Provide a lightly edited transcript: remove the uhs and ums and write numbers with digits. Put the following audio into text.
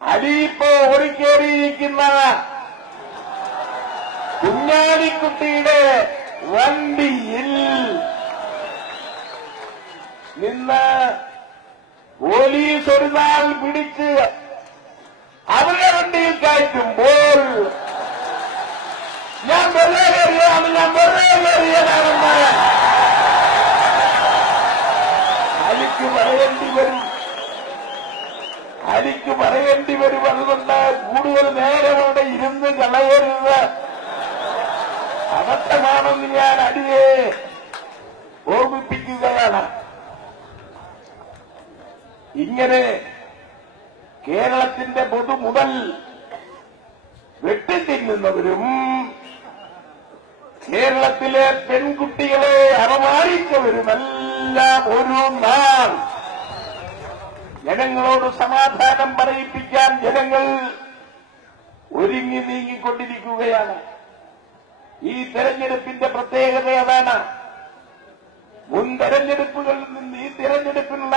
അടിയിപ്പോ ഓടിക്കേറിയിരിക്കുന്ന കുഞ്ഞാലിക്കുട്ടിയുടെ വണ്ടിയിൽ നിന്ന് പോലീസ് ഒരു നാൾ പിടിച്ച് അവരുടെ വണ്ടിയിൽ കയറ്റുമ്പോൾ ഞാൻ വെറുതെ കയറിയതാണെന്ന് അലിക്ക് പറയേണ്ടി വരും. അതുകൊണ്ട് കൂടുതൽ നേരം അവിടെ ഇരുന്ന് കളയരുത്, അബദ്ധമാണെന്ന് ഞാൻ അടിയെ ഓർമ്മിപ്പിക്കുകയാണ്. ഇങ്ങനെ കേരളത്തിന്റെ പൊതുമുതൽ വെട്ടിത്തിന്നുന്നവരും കേരളത്തിലെ പെൺകുട്ടികളെ അപമാനിച്ചവരുമെല്ലാം ഒരു നാൾ ജനങ്ങളോട് സമാധാനം പറയിപ്പിക്കാൻ ജനങ്ങൾ ഒരുങ്ങി നീങ്ങിക്കൊണ്ടിരിക്കുകയാണ്. ഈ തെരഞ്ഞെടുപ്പിന്റെ പ്രത്യേകത അതാണ്. മുൻ തെരഞ്ഞെടുപ്പുകളിൽ നിന്ന് ഈ തെരഞ്ഞെടുപ്പിനുള്ള